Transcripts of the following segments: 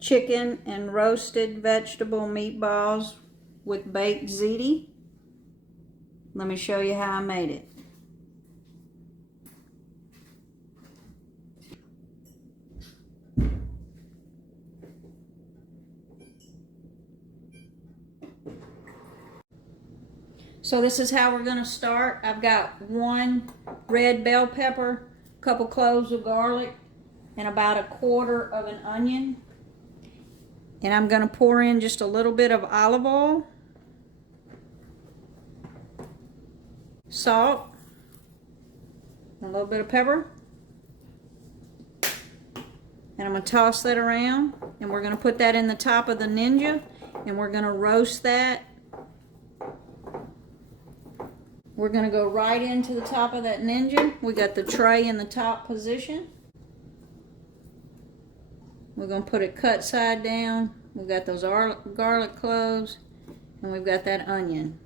chicken and roasted vegetable meatballs with baked ziti. Let me show you how I made it. So this is how we're going to start. I've got 1 red bell pepper, a couple cloves of garlic, and about 1/4 of an onion. And I'm going to pour in just a little bit of olive oil, salt, a little bit of pepper. And I'm going to toss that around, and we're going to put that in the top of the Ninja, and we're going to roast that. We're going to go right into the top of that Ninja. We got the tray in the top position. We're going to put it cut side down. We've got those garlic cloves, and we've got that onion.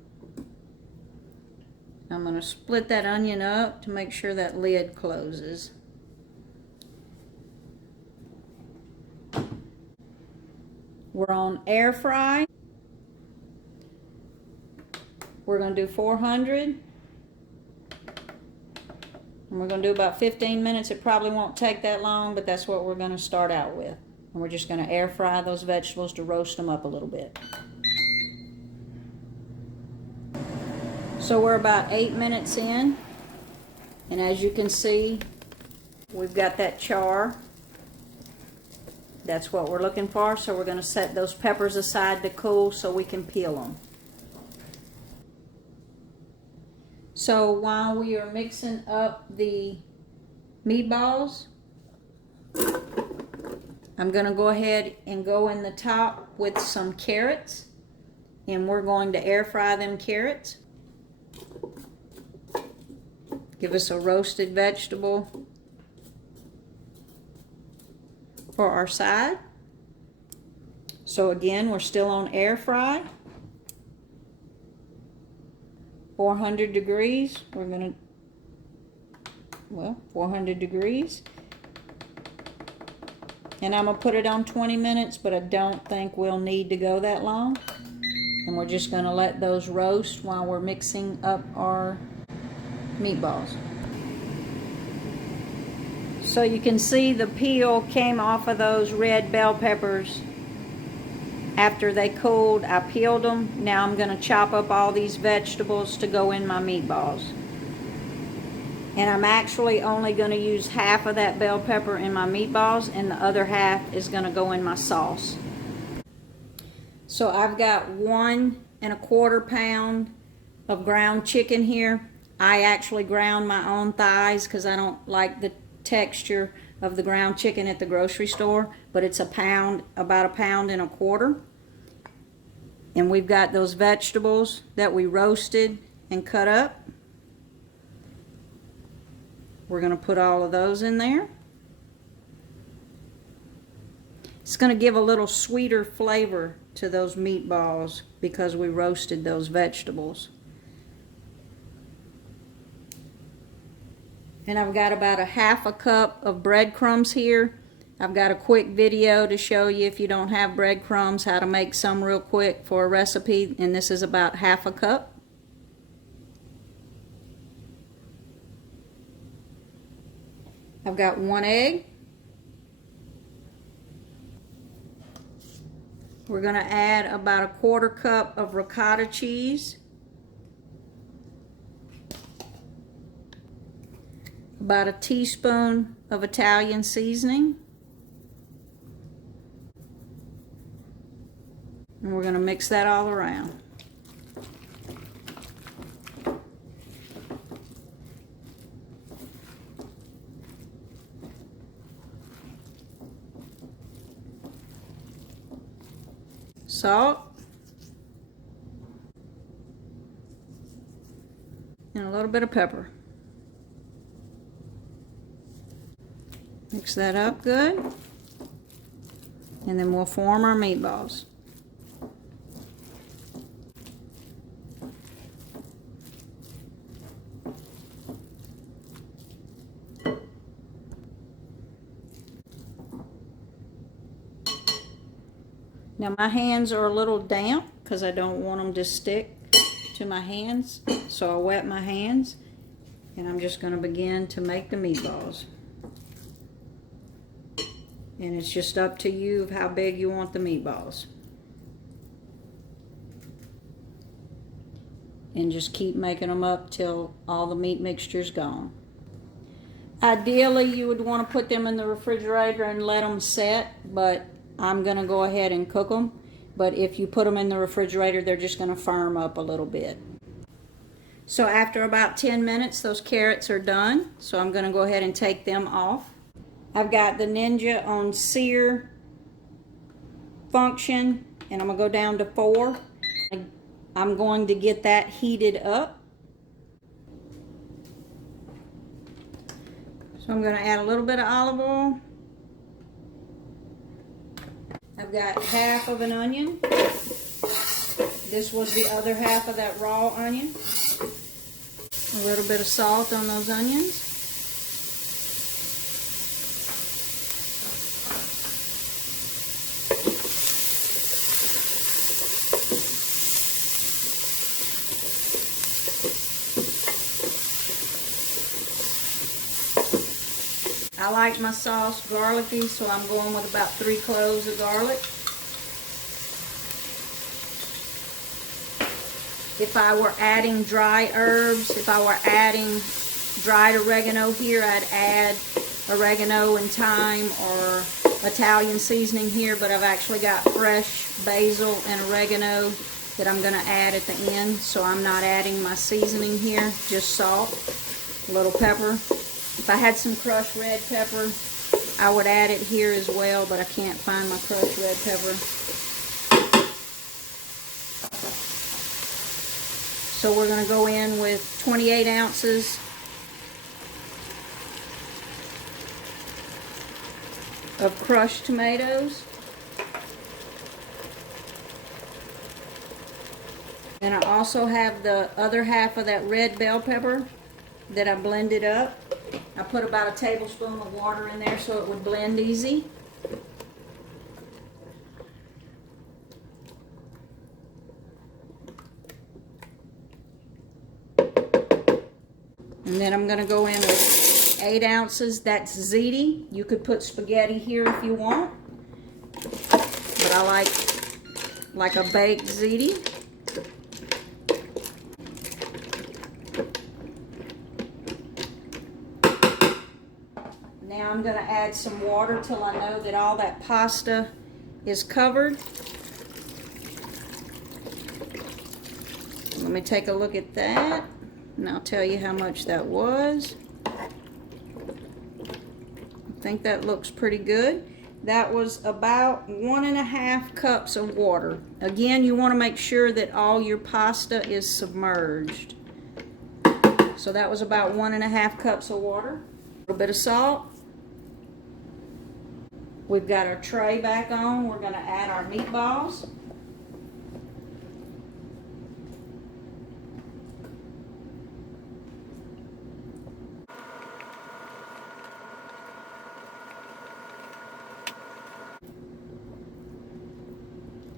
I'm going to split that onion up to make sure that lid closes. We're on air fry. We're going to do 400. And we're going to do about 15 minutes. It probably won't take that long, but that's what we're going to start out with. And we're just going to air fry those vegetables to roast them up a little bit. So we're about 8 minutes in. And as you can see, we've got that char. That's what we're looking for. So we're going to set those peppers aside to cool so we can peel them. So while we are mixing up the meatballs, I'm going to go ahead and go in the top with some carrots, and we're going to air fry them carrots. Give us a roasted vegetable for our side. So again, we're still on air fry. 400 degrees. We're going to, 400 degrees. And I'm going to put it on 20 minutes, but I don't think we'll need to go that long. And we're just going to let those roast while we're mixing up our meatballs. So you can see the peel came off of those red bell peppers. After they cooled, I peeled them. Now I'm going to chop up all these vegetables to go in my meatballs. And I'm actually only going to use half of that bell pepper in my meatballs, and the other half is going to go in my sauce. So I've got 1 1/4 pound of ground chicken here. I actually ground my own thighs because I don't like the texture of the ground chicken at the grocery store, but it's about 1.25 pounds. And we've got those vegetables that we roasted and cut up. We're going to put all of those in there. It's going to give a little sweeter flavor to those meatballs because we roasted those vegetables. And I've got about 1/2 cup of breadcrumbs here. I've got a quick video to show you, if you don't have breadcrumbs, how to make some real quick for a recipe, and this is about 1/2 cup. I've got 1 egg. We're going to add about 1/4 cup of ricotta cheese. About a teaspoon of Italian seasoning. And we're going to mix that all around. Salt. And a little bit of pepper. Mix that up good. And then we'll form our meatballs. Now my hands are a little damp because I don't want them to stick to my hands. So I wet my hands and I'm just going to begin to make the meatballs. And it's just up to you of how big you want the meatballs. And just keep making them up till all the meat mixture's gone. Ideally, you would want to put them in the refrigerator and let them set, but I'm going to go ahead and cook them. But if you put them in the refrigerator, they're just going to firm up a little bit. So after about 10 minutes, those carrots are done. So I'm going to go ahead and take them off. I've got the Ninja on sear function, and I'm going to go down to 4. I'm going to get that heated up. So I'm going to add a little bit of olive oil. I've got half of an onion. This was the other half of that raw onion. A little bit of salt on those onions. I like my sauce garlicky, so I'm going with about 3 cloves of garlic. If I were adding dry herbs, if I were adding dried oregano here, I'd add oregano and thyme or Italian seasoning here, but I've actually got fresh basil and oregano that I'm going to add at the end, so I'm not adding my seasoning here, just salt, a little pepper. If I had some crushed red pepper, I would add it here as well, but I can't find my crushed red pepper. So we're going to go in with 28 ounces of crushed tomatoes. And I also have the other half of that red bell pepper that I blended up. I put about a tablespoon of water in there so it would blend easy. And then I'm going to go in with 8 ounces. That's Ziti. You could put spaghetti here if you want, but I like a baked Ziti. Now I'm going to add some water till I know that all that pasta is covered. Let me take a look at that, and I'll tell you how much that was. I think that looks pretty good. That was about 1.5 cups of water. Again, you want to make sure that all your pasta is submerged. So that was about 1.5 cups of water. A little bit of salt. We've got our tray back on. We're going to add our meatballs.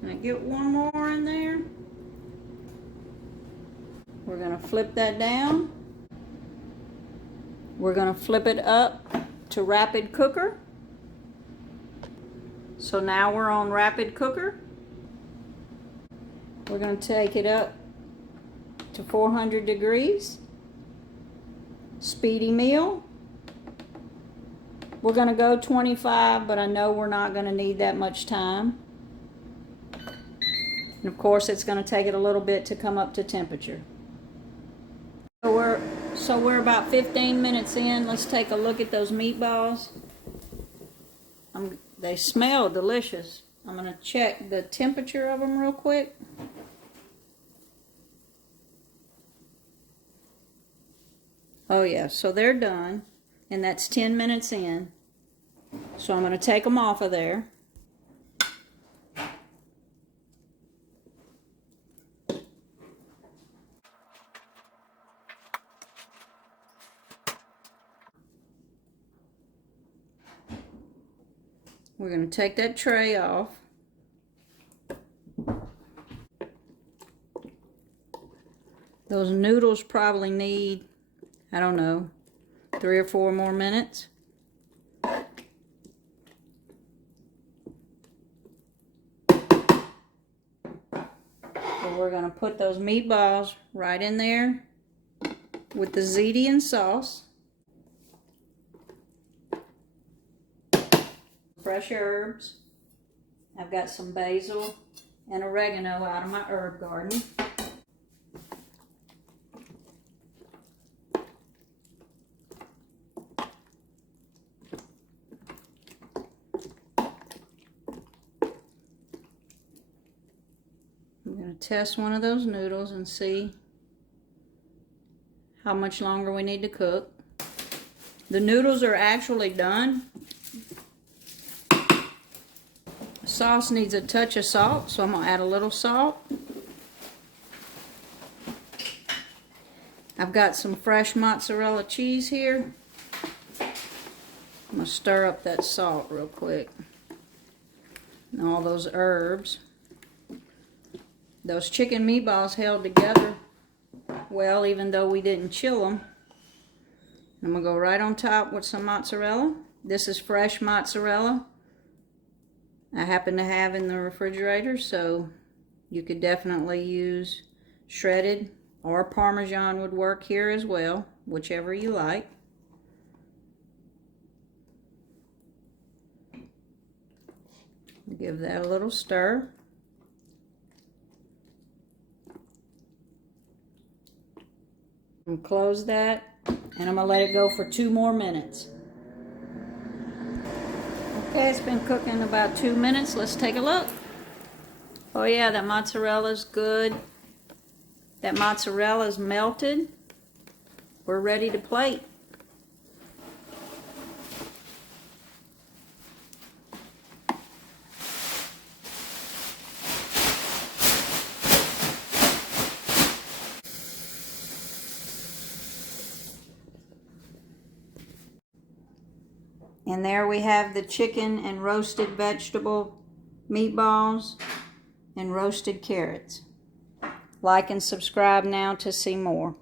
Can I get one more in there? We're going to flip that down. We're going to flip it up to rapid cooker. So now we're on rapid cooker. We're going to take it up to 400 degrees. Speedy meal. We're going to go 25, but I know we're not going to need that much time. And of course, it's going to take it a little bit to come up to temperature. So we're about 15 minutes in. Let's take a look at those meatballs. They smell delicious. I'm going to check the temperature of them real quick. Oh yeah, so they're done, and that's 10 minutes in. So I'm going to take them off of there. We're going to take that tray off. Those noodles probably need, I don't know, 3 or 4 more minutes. So we're going to put those meatballs right in there with the ziti and sauce. Fresh herbs. I've got some basil and oregano out of my herb garden. I'm going to test one of those noodles and see how much longer we need to cook. The noodles are actually done. The sauce needs a touch of salt, so I'm going to add a little salt. I've got some fresh mozzarella cheese here. I'm going to stir up that salt real quick. And all those herbs. Those chicken meatballs held together well, even though we didn't chill them. I'm going to go right on top with some mozzarella. This is fresh mozzarella I happen to have in the refrigerator, so you could definitely use shredded or Parmesan would work here as well, whichever you like. Give that a little stir. And close that, and I'm going to let it go for 2 more minutes. Okay, it's been cooking about 2 minutes. Let's take a look. Oh yeah, that mozzarella's good. That mozzarella's melted. We're ready to plate. And there we have the chicken and roasted vegetable meatballs and roasted carrots. Like and subscribe now to see more.